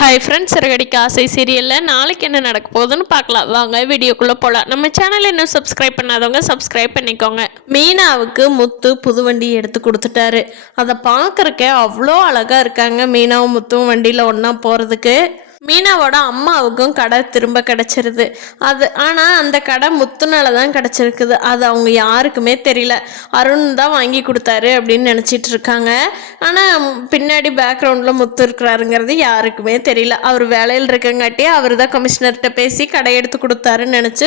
Hi friends, Siragadikka ஆசை சீரியலில் நாளைக்கு என்ன நடக்க போகுதுன்னு பார்க்கலாம். வாங்க வீடியோக்குள்ளே போகலாம். நம்ம சேனல் இன்னும் சப்ஸ்கிரைப் பண்ணாதவங்க சப்ஸ்கிரைப் பண்ணிக்கோங்க. மீனாவுக்கு முத்து புது வண்டி எடுத்து கொடுத்துட்டாரு. அதை பார்க்குறக்கே அவ்வளோ அழகாக இருக்காங்க. மீனாவும் முத்துவும் வண்டியில் ஒன்றா போகிறதுக்கு. மீனாவோட அம்மாவுக்கும் கடை திரும்ப கிடச்சிருது. ஆனால் அந்த கடை முத்துனால தான் கிடச்சிருக்குது. அது அவங்க யாருக்குமே தெரியல. அருண் தான் வாங்கி கொடுத்தாரு அப்படின்னு நினச்சிட்டு இருக்காங்க. ஆனால் பின்னாடி பேக்ரவுண்டில் முத்து இருக்கிறாருங்கிறது யாருக்குமே தெரியல. அவர் வேலையில் இருக்கங்காட்டி அவர் தான் கமிஷனர்கிட்ட பேசி கடை எடுத்து கொடுத்தாருன்னு நினச்சி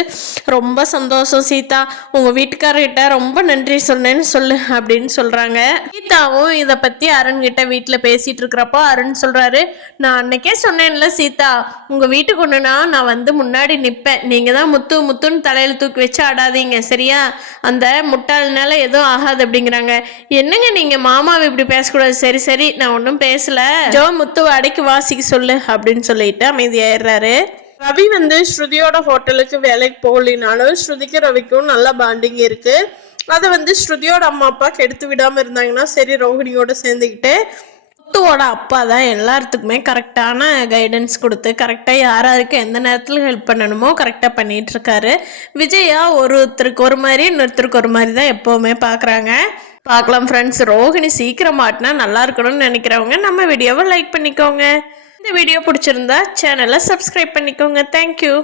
ரொம்ப சந்தோஷம். சீதா, உங்கள் வீட்டுக்காரர்கிட்ட ரொம்ப நன்றி சொன்னேன்னு சொல்லு அப்படின்னு சொல்கிறாங்க. சீதாவும் இதை பற்றி அருண்கிட்ட வீட்டில் பேசிகிட்டு இருக்கிறப்போ அருண் சொல்கிறாரு, நான் அன்னைக்கே சொன்னேன்ல சீதா, உங்க வீட்டுக்கு ஒண்ணுனா நான் வந்து முன்னாடி நிப்பேன். நீங்க தான் முத்து முத்துன்னு தலையில தூக்கி வச்சு ஆடாதீங்க, சரியா? அந்த முட்டாள்னால எதுவும் ஆகாது அப்படிங்கிறாங்க. என்னங்க நீங்க மாமாவை இப்படி பேசக்கூடாது. சரி சரி, நான் ஒன்றும் பேசல. ஜோ முத்துவை அடைக்கு வாசிக்க சொல்லு அப்படின்னு சொல்லிட்டு அமைதியாயிடுறாரு. ரவி வந்து ஸ்ருதியோட ஹோட்டலுக்கு வேலைக்கு போகலினாலும் ஸ்ருதிக்கு ரவிக்கும் நல்ல பாண்டிங் இருக்கு. அதை வந்து ஸ்ருதியோட அம்மா அப்பா கெடுத்து விடாம இருந்தாங்கன்னா சரி, ரோஹிணியோட சேர்ந்துக்கிட்டு முத்துவோட அப்பா தான் எல்லாத்துக்குமே கரெக்டான கைடன்ஸ் கொடுத்து கரெக்டாக யாராருக்கு எந்த நேரத்தில் ஹெல்ப் பண்ணணுமோ கரெக்டாக பண்ணிகிட்டு இருக்காரு. விஜயா ஒருத்தருக்கு ஒரு மாதிரி இன்னொருத்தருக்கு ஒரு மாதிரி தான் எப்போவுமே பார்க்குறாங்க. பார்க்கலாம் ஃப்ரெண்ட்ஸ். ரோஹிணி சீக்கிரம் மாட்டினா நல்லா இருக்கணும்னு நினைக்கிறவங்க நம்ம வீடியோவை லைக் பண்ணிக்கோங்க. இந்த வீடியோ பிடிச்சிருந்தா சேனலை சப்ஸ்கிரைப் பண்ணிக்கோங்க. தேங்க்யூ.